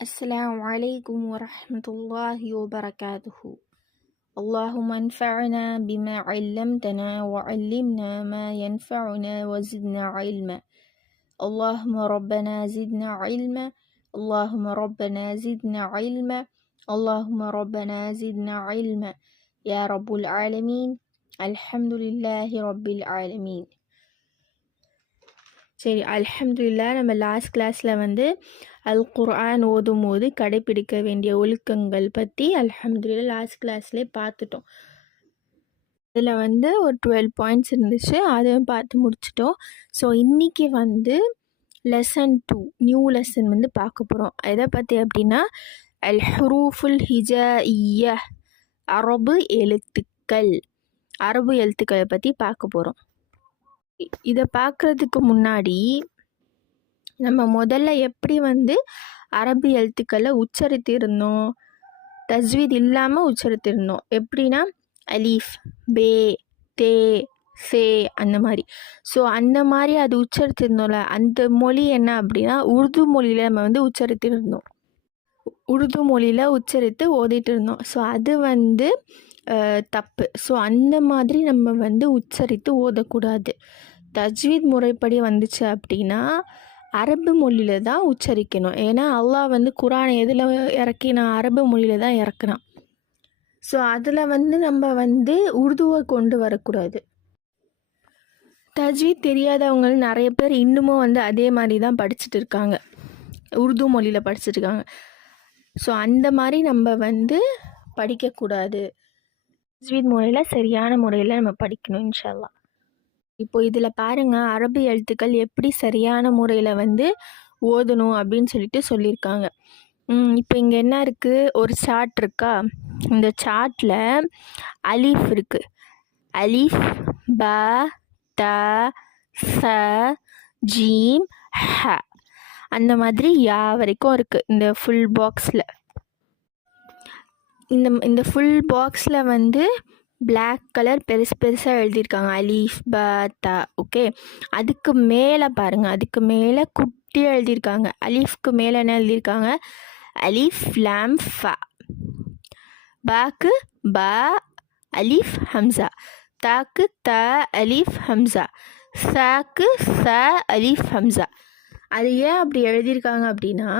السلام عليكم ورحمة الله وبركاته. اللهم انفعنا بما علمتنا وعلمنا ما ينفعنا وزدنا علما. اللهم ربنا زدنا علما. اللهم ربنا زدنا علما. اللهم ربنا زدنا علما يا رب العالمين. الحمد لله رب العالمين. சரி, அல்ஹம்துலில்லாஹ். நம்ம லாஸ்ட் கிளாஸில் அல் குர்ஆன் ஓதும் போது கடைப்பிடிக்க வேண்டிய ஒழுக்கங்கள் பற்றி அல்ஹம்துலில்லாஹ் லாஸ்ட் கிளாஸ்லேயே பார்த்துட்டோம். இதில் ஒரு 12 பாயிண்ட்ஸ் இருந்துச்சு, அதையும் பார்த்து முடிச்சிட்டோம். ஸோ இன்றைக்கி லெசன் 2 நியூ லெசன் பார்க்க போகிறோம். எதை பற்றி அப்படின்னா அல் ஹுரூஃபுல் ஹிஜாஇய்ய, அரபு எழுத்துக்களை பற்றி பார்க்க போகிறோம். இதை பார்க்குறதுக்கு முன்னாடி நம்ம முதல்ல எப்படி அரபி எழுத்துக்களை உச்சரித்திருந்தோம், தஜ்வீத் இல்லாமல் உச்சரித்திருந்தோம். எப்படின்னா அலீஃப், பே, தே, சே அந்த மாதிரி. ஸோ அந்த மாதிரி அது உச்சரித்திருந்தோம்ல, அந்த மொழி என்ன அப்படின்னா உருது மொழியில் நம்ம உச்சரித்திருந்தோம். உருது மொழியில் உச்சரித்து ஓதிட்டு இருந்தோம். ஸோ அது தப்பு. ஸோ அந்த மாதிரி நம்ம உச்சரித்து ஓதக்கூடாது. தஜ்வீத் முறைப்படி வந்துச்சு அப்படின்னா அரபு மொழியில் தான் உச்சரிக்கணும். ஏன்னா அல்லாஹ் குர்ஆனை எதில் இறக்கினா, அரபு மொழியில் தான் இறக்குனான். ஸோ அதில் நம்ம உருதுவை கொண்டு வரக்கூடாது. தஜ்வீத் தெரியாதவங்க நிறைய பேர் இன்னமும் அதே மாதிரி தான் படிச்சுட்டு இருக்காங்க, உருது மொழியில் படிச்சுட்டு இருக்காங்க. ஸோ அந்த மாதிரி நம்ம படிக்கக்கூடாது. தஜ்வீத் முறையில் சரியான முறையில் நம்ம படிக்கணும் இன்ஷா அல்லாஹ். இப்போ இதில் பாருங்கள், அரபி எழுத்துக்கள் எப்படி சரியான முறையில் ஓதணும் அப்படின்னு சொல்லியிருக்காங்க. இப்போ இங்கே என்ன இருக்குது, ஒரு சார்ட் இருக்கா. இந்த சார்ட்டில் அலீஃப் இருக்குது. அலீஃப், ப, த, ச, ஜீம், ஹ அந்த மாதிரி யா வரைக்கும் இருக்குது இந்த ஃபுல் பாக்ஸில். இந்த ஃபுல் பாக்ஸில் பிளாக் கலர் பெருசாக எழுதியிருக்காங்க அலீஃப், ப, த. ஓகே, அதுக்கு மேலே பாருங்கள், அதுக்கு மேலே குட்டியாக எழுதியிருக்காங்க. அலீஃப்க்கு மேலே என்ன எழுதியிருக்காங்க, அலீஃப் லாம் ஃப. பாக்கு ப அலீஃப் ஹம்சா, தாக்கு த அலீஃப் ஹம்சா, சாக்கு ச அலீஃப் ஹம்சா. அது ஏன் அப்படி எழுதியிருக்காங்க அப்படின்னா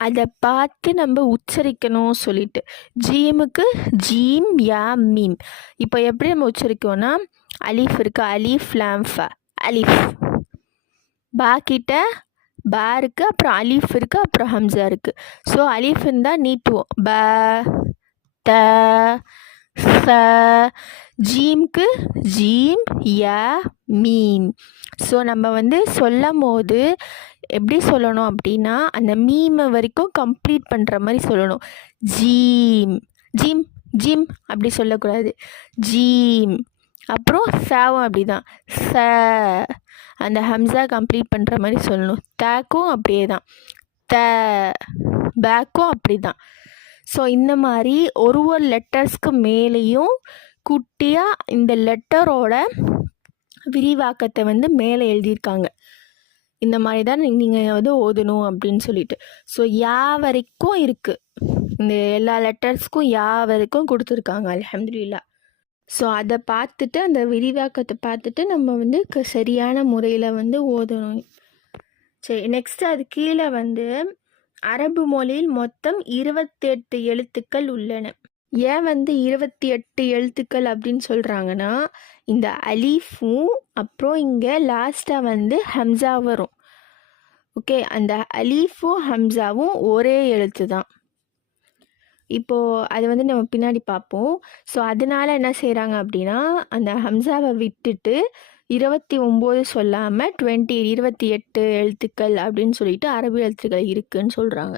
அதை பார்த்து நம்ம உச்சரிக்கணும் சொல்லிட்டு. ஜீமுக்கு ஜீம், யா, மீம். இப்போ எப்படி நம்ம உச்சரிக்கோன்னா அலீஃப் இருக்குது, அலீஃப் லாம் ஃப, அலீஃப். பா கிட்ட பா இருக்குது, அப்புறம் அலீஃப் இருக்குது, அப்புறம் ஹம்சா இருக்குது. ஸோ அலீஃப்னு தான் நீட்டுவோம். ப, த, ச. ஜீம்க்கு ஜீம், யா, மீம். ஸோ நம்ம சொல்லும் போது எப்படி சொல்லணும் அப்படின்னா அந்த மீமை வரைக்கும் கம்ப்ளீட் பண்ணுற மாதிரி சொல்லணும். ஜீம், ஜீம், ஜீம் அப்படி சொல்லக்கூடாது. ஜீம், அப்புறம் சாவும் அப்படி தான், ச. அந்த ஹம்சா கம்ப்ளீட் பண்ணுற மாதிரி சொல்லணும். தாக்கும் அப்படியே தான், த. பேக்கும் அப்படி தான். ஸோ இந்த மாதிரி ஒரு லெட்டர்ஸ்க்கு மேலேயும் குட்டியாக இந்த லெட்டரோட விரிவாக்கத்தை மேலே எழுதியிருக்காங்க. இந்த மாதிரி தான் நீங்கள் ஓதணும் அப்படின்னு சொல்லிட்டு. ஸோ யா வரைக்கும் இருக்குது, இந்த எல்லா லெட்டர்ஸ்க்கும் யா வரைக்கும் கொடுத்துருக்காங்க அல்ஹம்துலில்லாஹ். ஸோ அதை பார்த்துட்டு, அந்த விரிவாக்கத்தை பார்த்துட்டு நம்ம சரியான முறையில் ஓதணும். சரி, நெக்ஸ்ட் அது கீழே அரபு மொழியில் மொத்தம் 28 எழுத்துக்கள் உள்ளன. ஏன் 28 எழுத்துக்கள் அப்படின்னு சொல்கிறாங்கன்னா இந்த அலீஃபும் அப்புறம் இங்கே லாஸ்ட்டாக ஹம்சா வரும். ஓகே, அந்த அலீஃபும் ஹம்சாவும் ஒரே எழுத்து தான். இப்போது அது நம்ம பின்னாடி பார்ப்போம். ஸோ அதனால் என்ன செய்கிறாங்க அப்படின்னா அந்த ஹம்சாவை விட்டுட்டு 29 சொல்லாமல் 28 எழுத்துக்கள் அப்படின்னு சொல்லிட்டு அரபி எழுத்துக்கள் இருக்குதுன்னு சொல்கிறாங்க.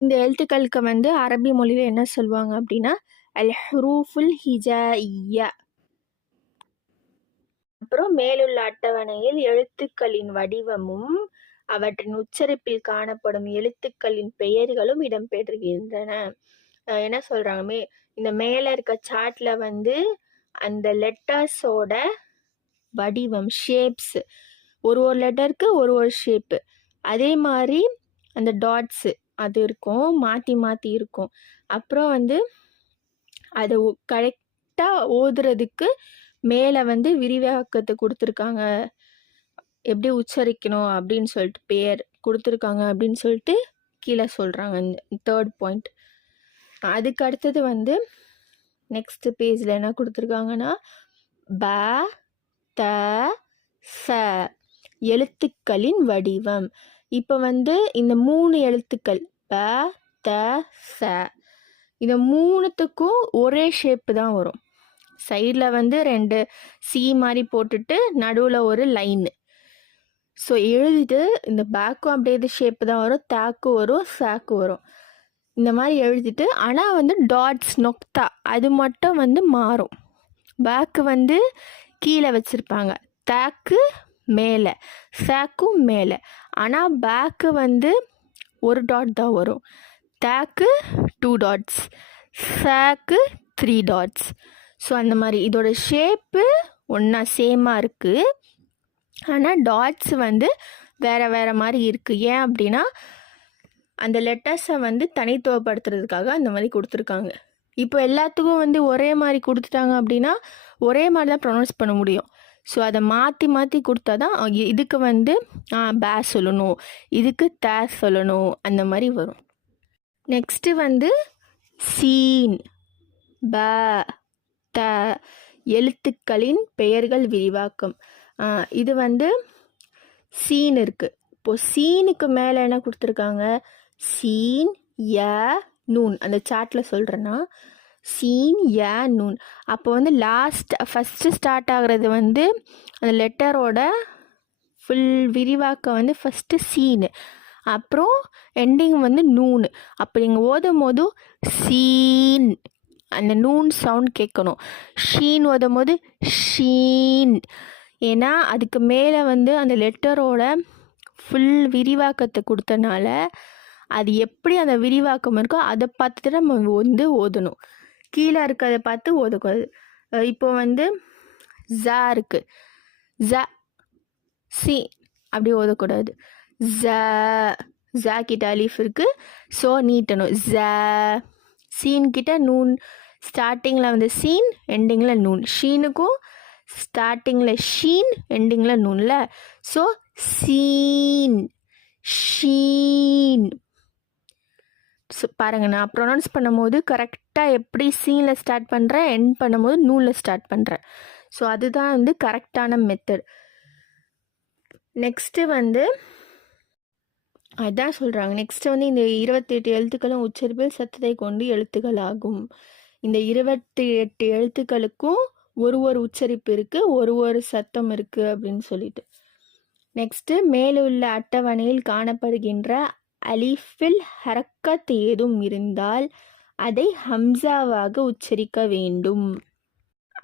இந்த எழுத்துக்களுக்கு அரபி மொழியில் என்ன சொல்லுவாங்க அப்படின்னா அல் ஹுரூஃபுல் ஹிஜாஇய்ய. அப்புறம் மேலுள்ள அட்டவணையில் எழுத்துக்களின் வடிவமும் அவற்றின் உச்சரிப்பில் காணப்படும் எழுத்துக்களின் பெயர்களும் இடம்பெறுகின்றன. என்ன சொல்கிறாங்க, இந்த மேலே இருக்க சார்ட்டில் அந்த லெட்டர்ஸோட வடிவம், ஷேப்ஸு, ஒரு லெட்டருக்கு ஒரு ஷேப்பு. அதே மாதிரி அந்த டாட்ஸு, அது இருக்கும், மாற்றி மாற்றி இருக்கும். அப்புறம் வந்து அதை கரெக்டாக ஓதுறதுக்கு மேலே வந்து விரிவாக்கத்தை கொடுத்துருக்காங்க, எப்படி உச்சரிக்கணும் அப்படின்னு சொல்லிட்டு பேர் கொடுத்துருக்காங்க அப்படின்னு சொல்லிட்டு கீழே சொல்கிறாங்க. இந்த 3rd பாயிண்ட். அதுக்கு அடுத்தது வந்து நெக்ஸ்ட் பேஜில் என்ன கொடுத்துருக்காங்கன்னா ப த ச எழுத்துக்களின் வடிவம். இப்போ வந்து இந்த 3 எழுத்துக்கள் ப த ச இந்த 3த்துக்கும் ஒரே ஷேப்பு தான் வரும். சைடில் வந்து 2 சி மாதிரி போட்டுட்டு நடுவில் ஒரு லைனு. ஸோ எழுதிட்டு இந்த பேக்கும் அப்படியே இது ஷேப்பு தான் வரும், தேக்கு வரும், சேக்கு வரும். இந்த மாதிரி எழுதிட்டு ஆனால் வந்து டாட்ஸ் நொக்தா அது மட்டும் வந்து மாறும். பேக்கு வந்து கீழே வச்சுருப்பாங்க, தேக்கு மேலே, சேக்கும் மேலே. ஆனால் பேக்கு வந்து ஒரு டாட் தான் வரும், தேக்கு 2 டாட்ஸ், சேக்கு 3 டாட்ஸ். ஸோ அந்த மாதிரி இதோட ஷேப்பு ஒன்றா சேமாக இருக்குது, ஆனால் டாட்ஸ் வந்து வேறு வேறு மாதிரி இருக்குது. ஏன் அப்படின்னா அந்த லெட்டர்ஸை வந்து தனித்துவப்படுத்துறதுக்காக அந்த மாதிரி கொடுத்துருக்காங்க. இப்போ எல்லாத்துக்கும் வந்து ஒரே மாதிரி கொடுத்துட்டாங்க அப்படின்னா ஒரே மாதிரி தான் ப்ரொனவுன்ஸ் பண்ண முடியும். ஸோ அதை மாற்றி மாற்றி கொடுத்தா தான் இதுக்கு வந்து பே சொல்லணும், இதுக்கு த சொல்லணும், அந்த மாதிரி வரும். நெக்ஸ்ட்டு வந்து சீன் ப த எழுத்துக்களின் பெயர்கள் விரிவாக்கம். இது வந்து சீன் இருக்குது. இப்போது சீனுக்கு மேலே என்ன கொடுத்துருக்காங்க, சீன் ய நூன். அந்த சாட்டில் சொல்கிறேன்னா சீன் ய நூன். அப்போ வந்து ஃபஸ்ட்டு ஸ்டார்ட் ஆகிறது வந்து அந்த லெட்டரோட ஃபுல் விரிவாக்கம் வந்து ஃபஸ்ட்டு சீனு, அப்புறம் எண்டிங் வந்து நூனு. அப்போ நீங்கள் ஓதும் போதும் சீன் அந்த நூன் சவுண்ட் கேட்கணும். ஷீன் ஓதும் போது ஷீன். ஏன்னா அதுக்கு மேலே வந்து அந்த லெட்டரோட ஃபுல் விரிவாக்கத்தை கொடுத்தனால அது எப்படி அந்த விரிவாக்கம் இருக்கோ அதை பார்த்துட்டு நம்ம வந்து ஓதணும், கீழே இருக்கிறத பார்த்து ஓதக்கூடாது. இப்போ வந்து ஜ இருக்குது, ஜ சி அப்படி ஓதக்கூடாது. ஜ கிட்ட அலீஃப் இருக்குது, ஸோ நீட்டணும். சீன் கிட்ட நூன், ஸ்டார்டிங்கில் வந்து சீன், எண்டிங்கில் நூன். ஷீனுக்கும் ஸ்டார்டிங்கில் ஷீன், எண்டிங்கில் நூன்ல. ஸோ சீன் ஷீன். ஸோ பாருங்கள், நான் ப்ரொனவுன்ஸ் பண்ணும்போது கரெக்டாக எப்படி சீனில் ஸ்டார்ட் பண்ணுறேன், எண்ட் பண்ணும்போது நூனில் ஸ்டார்ட் பண்ணுறேன். ஸோ அதுதான் வந்து கரெக்டான மெத்தட். நெக்ஸ்ட்டு வந்து அதுதான் சொல்கிறாங்க. நெக்ஸ்ட்டு வந்து இந்த 28 எழுத்துக்களும் உச்சரிப்பில் சத்தத்தை கொண்டு எழுத்துக்கள் ஆகும். இந்த 28 எழுத்துக்களுக்கும் ஒரு உச்சரிப்பு இருக்குது, ஒரு சத்தம் இருக்குது அப்படின்னு சொல்லிட்டு. நெக்ஸ்ட்டு மேலுள்ள அட்டவணையில் காணப்படுகின்ற அலீஃபில் ஹரக்கத் ஏதும் இருந்தால் அதை ஹம்சாவாக உச்சரிக்க வேண்டும்.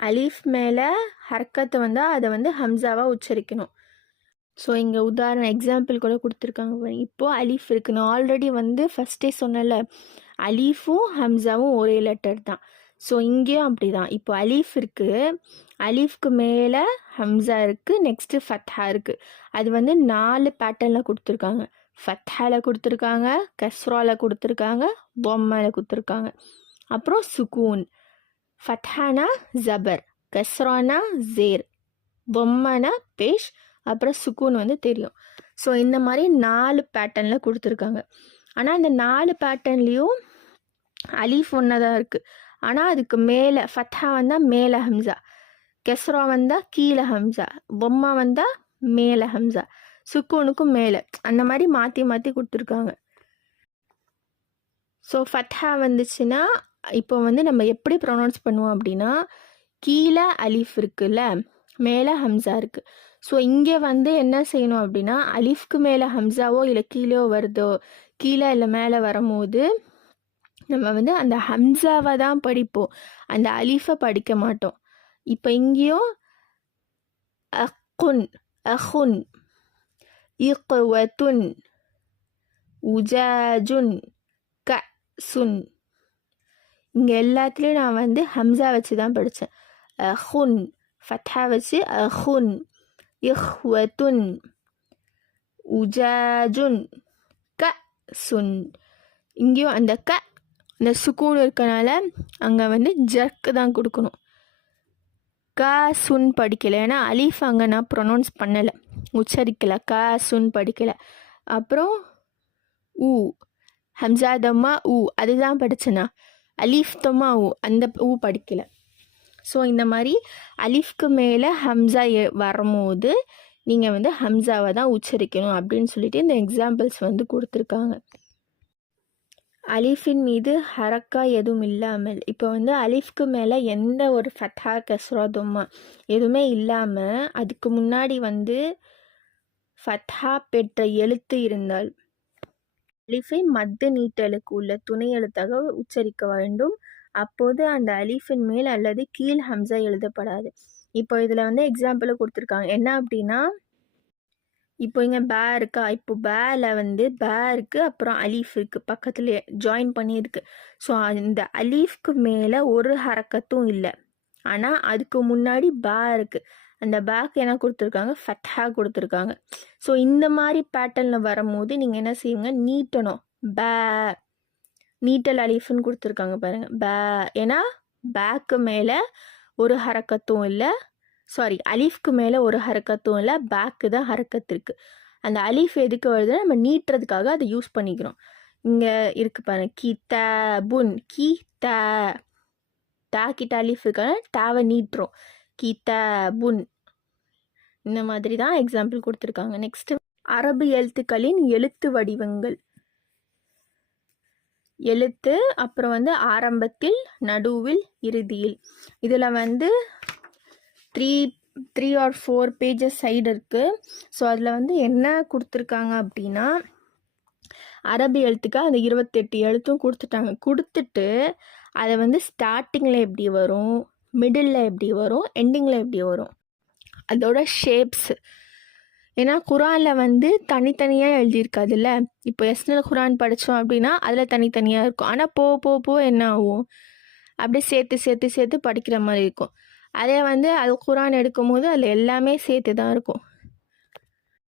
அலீஃப் மேலே ஹரக்கத்தை வந்தால் அதை வந்து ஹம்சாவாக உச்சரிக்கணும். ஸோ இங்கே உதாரணம் எக்ஸாம்பிள் கூட கொடுத்துருக்காங்க. இப்போது அலீஃப் இருக்குது, நான் ஆல்ரெடி வந்து ஃபஸ்ட்டே சொன்னல அலீஃபும் ஹம்சாவும் ஒரே லெட்டர் தான். ஸோ இங்கேயும் அப்படி தான். இப்போ அலீஃப் இருக்குது, அலீஃப்க்கு மேலே ஹம்சா இருக்குது, நெக்ஸ்ட்டு ஃபத்ஹா இருக்குது. அது வந்து 4 பேட்டர்னில் கொடுத்துருக்காங்க. ஃபத்ஹாவில் கொடுத்துருக்காங்க, கஸ்ராவில் கொடுத்துருக்காங்க, பொம்மையில் கொடுத்துருக்காங்க. அப்புறம் சுக்கூன். ஃபத்ஹானா ஜபர், கஸ்ரானா ஜேர், பொம்மைனா பேஷ், அப்புறம் சுக்கூன் வந்து தெரியும். ஸோ இந்த மாதிரி 4 பேட்டர்னில் கொடுத்துருக்காங்க. ஆனால் இந்த 4 பேட்டர்ன்லேயும் அலீஃப் ஒன்றா தான் இருக்குது. ஆனால் அதுக்கு மேலே ஃபத்ஹா வந்தால் மேலே ஹம்சா, கெஸ்ரா வந்தால் கீழே ஹம்சா, பொம்மா வந்தால் மேலே ஹம்சா, சுக்கூனுக்கும் மேலே, அந்த மாதிரி மாற்றி மாற்றி கொடுத்துருக்காங்க. ஸோ ஃபத்ஹா வந்துச்சுன்னா இப்போ வந்து நம்ம எப்படி ப்ரொனவுன்ஸ் பண்ணுவோம் அப்படின்னா, கீழே அலீஃப் இருக்குல்ல, மேலே ஹம்சா இருக்குது. ஸோ இங்கே வந்து என்ன செய்யணும் அப்படின்னா, அலீஃப்க்கு மேலே ஹம்சாவோ இல்லை கீழேயோ வருதோ, கீழே இல்லை மேலே வரும்போது நம்ம வந்து அந்த ஹம்சாவை தான் படிப்போம், அந்த அலீஃபை படிக்க மாட்டோம். இப்போ இங்கேயும் அக்குன், அஹுன், இக்வத்துன், உஜாஜுன், கசுன், இங்கே எல்லாத்துலேயும் நான் வந்து ஹம்சா வச்சு தான் படித்தேன். அஹுன் ஃபத்ஹா வச்சு அஹுன், இஹ்வத்துன், உஜாஜுன், கசுன். இங்கேயும் அந்த சுக்கூன் இருக்கனால அங்கே வந்து ஜர்க்கு தான் கொடுக்கணும். சுன் படிக்கலை, ஏன்னா அலீஃப் அங்கே நான் ப்ரொனவுன்ஸ் பண்ணலை, உச்சரிக்கலை. சுன் படிக்கலை. அப்புறம் ஊ ஹம்சா தம்மா ஊ அதுதான் படித்தேனா. அலீஃப் தம்மா ஊ அந்த ஊ படிக்கலை. ஸோ இந்த மாதிரி அலீஃப்க்கு மேலே ஹம்சா வரும்போது நீங்கள் வந்து ஹம்சாவை தான் உச்சரிக்கணும் அப்படின்னு சொல்லிட்டு இந்த எக்ஸாம்பிள்ஸ் வந்து கொடுத்துருக்காங்க. அலிஃபின் மீது ஹரக்கா எதுவும் இல்லாமல், இப்போ வந்து அலிஃப்க்கு மேலே எந்த ஒரு ஃபத்ஹா கஸ்ரா தும்மா எதுவுமே இல்லாமல் அதுக்கு முன்னாடி வந்து ஃபத்ஹா பெற்ற எழுத்து இருந்தால் அலிஃபை மத்து நீட்டலுக்கு உள்ள துணை எழுத்தாக உச்சரிக்க வேண்டும். அப்போது அந்த அலிஃபின் மேல் அல்லது கீழ் ஹம்சா எழுதப்படாது. இப்போ இதில் வந்து எக்ஸாம்பிள் கொடுத்துருக்காங்க. என்ன அப்படின்னா, இப்போ இங்கே பே இருக்கா, இப்போ பேல வந்து பே இருக்குது, அப்புறம் அலீஃப் இருக்குது, பக்கத்துலேயே ஜாயின் பண்ணியிருக்கு. ஸோ இந்த அலீஃப்க்கு மேலே ஒரு ஹரக்கத்தும் இல்லை, ஆனால் அதுக்கு முன்னாடி பே இருக்குது. அந்த பேக்கு என்ன கொடுத்துருக்காங்க, ஃபத்ஹா கொடுத்துருக்காங்க. ஸோ இந்த மாதிரி பேட்டர்னில் வரும்போது நீங்கள் என்ன செய்வீங்க, நீட்டணும். பே நீட்டல் அலீஃப்னு கொடுத்துருக்காங்க பாருங்கள், பே. ஏன்னா பேக்கு மேலே ஒரு ஹரக்கத்தும் இல்லை, சாரி அலீஃப்க்கு மேலே ஒரு ஹரக்கத்தும் இல்லை, பேக்கு தான் ஹரக்கத்து இருக்குது. அந்த அலீஃப் எதுக்கு வருதுன்னா நம்ம நீட்டுறதுக்காக அதை யூஸ் பண்ணிக்கிறோம். இங்கே இருக்குது பாருங்க, கி த புன், கி த கிட்ட அலீஃப் இருக்காங்க, தாவை நீட்டுறோம், கி த புன். இந்த மாதிரி தான் எக்ஸாம்பிள் கொடுத்துருக்காங்க. நெக்ஸ்ட் அரபு எழுத்துக்களின் எழுத்து வடிவங்கள். எழுத்து அப்புறம் வந்து ஆரம்பத்தில், நடுவில், இறுதியில். இதில் வந்து 3 or 4 pages சைடு இருக்குது. ஸோ அதில் வந்து என்ன கொடுத்துருக்காங்க அப்படின்னா, அரபி எழுத்துக்கு அந்த 28 எழுத்தும் கொடுத்துட்டாங்க. கொடுத்துட்டு அதை வந்து ஸ்டார்டிங்கில் எப்படி வரும், மிடில் எப்படி வரும், எண்டிங்கில் எப்படி வரும், அதோட ஷேப்ஸ். ஏன்னா குரானில் வந்து தனித்தனியாக எழுதியிருக்காதுல்ல. இப்போ எஸ்னல் குரான் படித்தோம் அப்படின்னா அதில் தனித்தனியாக இருக்கும். ஆனால் போ என்ன ஆகும், அப்படியே சேர்த்து படிக்கிற மாதிரி இருக்கும். அதே வந்து அது குரான் எடுக்கும் போது அதில் எல்லாமே சேர்த்து தான் இருக்கும்.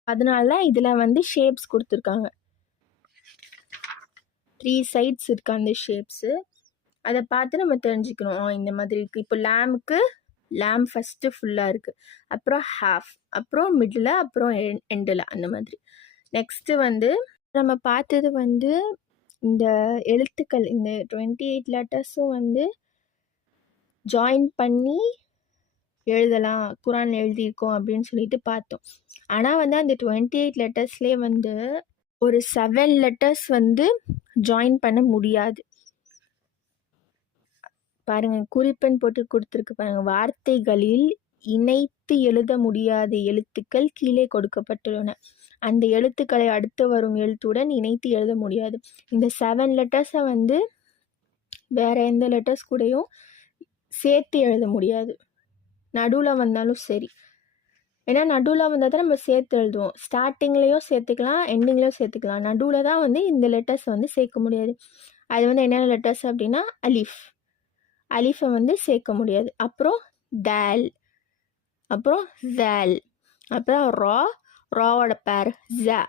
அதனால இதில் வந்து ஷேப்ஸ் கொடுத்துருக்காங்க. 3 சைட்ஸ் இருக்குது அந்த ஷேப்ஸு. அதை பார்த்து நம்ம தெரிஞ்சுக்கணும், இந்த மாதிரி இருக்குது. இப்போ லேமுக்கு லேம் ஃபஸ்ட்டு ஃபுல்லாக இருக்குது, அப்புறம் ஹாஃப், அப்புறம் மிடில், அப்புறம் எண்டில், அந்த மாதிரி. நெக்ஸ்ட்டு வந்து நம்ம பார்த்தது வந்து இந்த எழுத்துக்கள், இந்த 28 லெட்டர்ஸும் வந்து ஜாயின் பண்ணி எழுதலாம், குரான் எழுதியிருக்கோம் அப்படின்னு சொல்லிட்டு பார்த்தோம். ஆனால் வந்து அந்த 28 லெட்டர்ஸ்லேயே வந்து ஒரு 7 லெட்டர்ஸ் வந்து ஜாயின் பண்ண முடியாது. பாருங்க, குறிப்பெண் போட்டு கொடுத்துருக்கு பாருங்க. வார்த்தைகளில் இணைத்து எழுத முடியாத எழுத்துக்கள் கீழே கொடுக்கப்பட்டுள்ளன. அந்த எழுத்துக்களை அடுத்து வரும் எழுத்துடன் இணைத்து எழுத முடியாது. இந்த 7 லெட்டர்ஸை வந்து வேற எந்த லெட்டர்ஸ் கூடயும் சேர்த்து எழுத முடியாது. நடுவில் வந்தாலும் சரி, ஏன்னா நடுவில் வந்தால் தான் நம்ம சேர்த்து எழுதுவோம். ஸ்டார்டிங்லேயும் சேர்த்துக்கலாம், எண்டிங்லேயும் சேர்த்துக்கலாம். நடுவில் தான் வந்து இந்த லெட்டர்ஸ் வந்து சேர்க்க முடியாது. அது வந்து என்னென்ன லெட்டர்ஸ் அப்படின்னா, அலிஃபை வந்து சேர்க்க முடியாது. அப்புறம் தால், அப்புறம் ஜால், அப்புறம் ராவோட பேர் ஜ,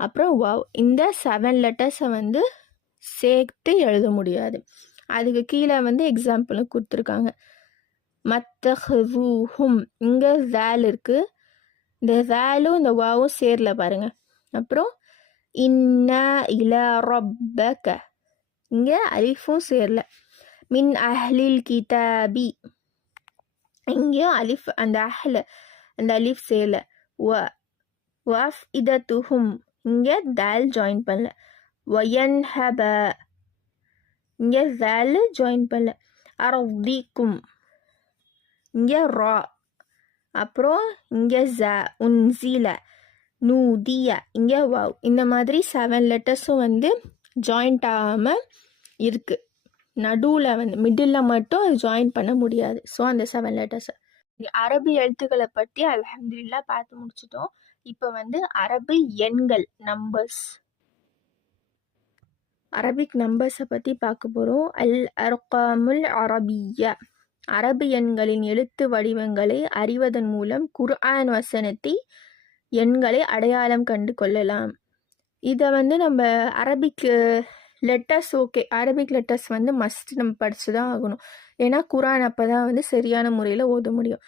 அப்புறம் வாவ். இந்த 7 லெட்டர்ஸை வந்து சேர்த்து எழுத முடியாது. அதுக்கு கீழே வந்து எக்ஸாம்பிளும் கொடுத்துருக்காங்க. மத்தஹூஹும், இங்கே ஜால் இருக்குது, இந்த ஜாலும் இந்த வாவும் சேரல பாருங்க. அப்புறம் இன்னா இலா ரப்பக, இங்கே அலிஃபும் சேரல. மின் அஹ்லில் கிதாபி, இங்கேயும் அலிஃப், அந்த அந்த அலிஃப் சேரல. வஃப் இதத்துஹும், இங்கே தால் ஜாயின் பண்ணல. வயன்ஹப, இங்கே தால் ஜாயின் பண்ணல. அரதிக்கும், இங்கே ரா, அப்புறம் இங்கே ஜ, உன்சில, நூதிய, இங்கே வாவ். இந்த மாதிரி 7 லெட்டர்ஸும் வந்து ஜாயிண்ட் ஆகாமல் இருக்குது. நடுவில் வந்து மிடில் மட்டும் அது ஜாயின் பண்ண முடியாது. ஸோ அந்த 7 லெட்டர்ஸை. அரபி எழுத்துக்களை பற்றி அல்ஹம்துலில்லாஹ் பார்த்து முடிச்சிட்டோம். இப்போ வந்து அரபி எண்கள், நம்பர்ஸ், அரபிக் நம்பர்ஸை பற்றி பார்க்க போகிறோம். அல் அர்காமுல் அரபியா, அரபு எண்களின் எழுத்து வடிவங்களை அறிவதன் மூலம் குர்ஆன் வசனத்தை எண்களை அடையாளம் கண்டு கொள்ளலாம். இதை வந்து நம்ம Arabic letters okay, Arabic letters வந்து மஸ்ட் நம்ம படிச்சு தான் ஆகணும். ஏன்னா குரான் அப்போ தான் வந்து சரியான முறையில் ஓத முடியும்.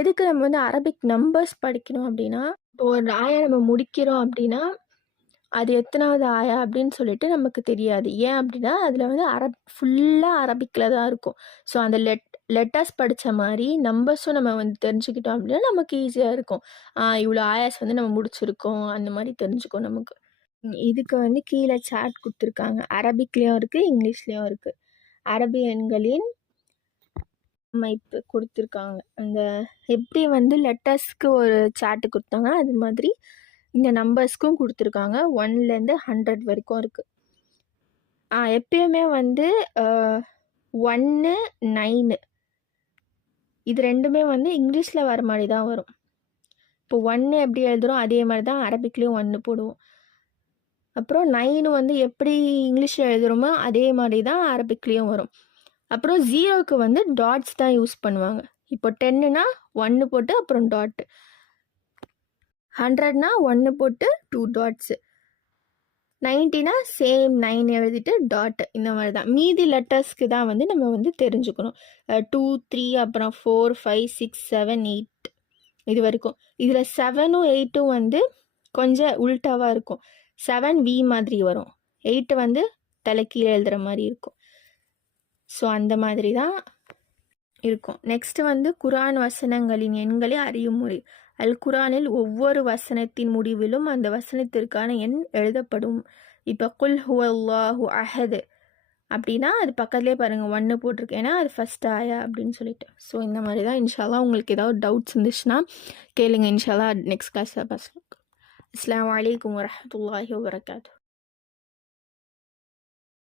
எதுக்கு நம்ம வந்து அரபிக் நம்பர்ஸ் படிக்கணும் அப்படின்னா, இப்போ ஒரு ஆயா நம்ம முடிக்கிறோம் அப்படின்னா அது எத்தனாவது ஆயா அப்படின்னு சொல்லிட்டு நமக்கு தெரியாது. ஏன் அப்படின்னா அதில் வந்து ஃபுல்லாக அரபிக்கில் தான் இருக்கும். ஸோ அந்த லெட்டர்ஸ் படித்த மாதிரி நம்பர்ஸும் நம்ம வந்து தெரிஞ்சுக்கிட்டோம் அப்படின்னா நமக்கு ஈஸியாக இருக்கும். இவ்வளோ ஆயாஸ் வந்து நம்ம முடிச்சிருக்கோம் அந்த மாதிரி தெரிஞ்சுக்கும் நமக்கு. இதுக்கு வந்து கீழே சாட் கொடுத்துருக்காங்க. அரபிக்லேயும் இருக்குது, இங்கிலீஷ்லேயும் இருக்குது. அரபி எண்களின் அமைப்பு கொடுத்துருக்காங்க. அந்த எப்படி வந்து லெட்டர்ஸ்க்கு ஒரு சாட்டு கொடுத்தாங்க அது மாதிரி இந்த நம்பர்ஸ்க்கும் கொடுத்துருக்காங்க. 1லேருந்து 100 வரைக்கும் இருக்குது. எப்பயுமே வந்து 1, 9 இது ரெண்டுமே வந்து இங்கிலீஷில் வர மாதிரி தான் வரும். இப்போ 1 எப்படி எழுதுகிறோம் அதே மாதிரி தான் அரபிக்லேயும் 1 போடுவோம். அப்புறம் 9 வந்து எப்படி இங்கிலீஷில் எழுதுகிறோமோ அதே மாதிரி தான் அரபிக்லேயும் வரும். அப்புறம் 0க்கு வந்து டாட்ஸ் தான் யூஸ் பண்ணுவாங்க. இப்போ 10னா 1 போட்டு அப்புறம் டாட்டு, 100னா 1 போட்டு 2 டாட்ஸு, 90னா சேம் 9 எழுதிட்டு டாட்டு. இந்த மாதிரி தான் மீதி லெட்டர்ஸ்க்கு தான் வந்து நம்ம வந்து தெரிஞ்சுக்கணும். 2, 3 அப்புறம் 4, 5, 6, 7, 8 இது வரைக்கும். இதில் 7ம் 8ம் வந்து கொஞ்சம் உல்ட்டாவாக இருக்கும். 7 V மாதிரி வரும், 8 வந்து தலைக்கீழே எழுதுகிற மாதிரி இருக்கும். ஸோ அந்த மாதிரி தான் இருக்கும். நெக்ஸ்ட்டு வந்து குரான் வசனங்களின் எண்களை அறியும் முறை. அல் குரானில் ஒவ்வொரு வசனத்தின் முடிவிலும் அந்த வசனத்திற்கான எண் எழுதப்படும். இப்போ குல் ஹுவல்லாஹு அஹது அப்படின்னா அது பக்கத்துலேயே பாருங்கள் 1 போட்டிருக்கு, ஏன்னா அது ஃபஸ்ட் ஆயா அப்படின்னு சொல்லிட்டு. ஸோ இந்த மாதிரி தான். இன்ஷால்லா உங்களுக்கு ஏதாவது டவுட்ஸ் இருந்துச்சுன்னா கேளுங்க. இன்ஷால்லா நெக்ஸ்ட் கிளாஸில் பேசலாம். அஸ்ஸலாமு அலைக்கும் வரஹ்மத்துல்லாஹி வபரகாத்துஹு.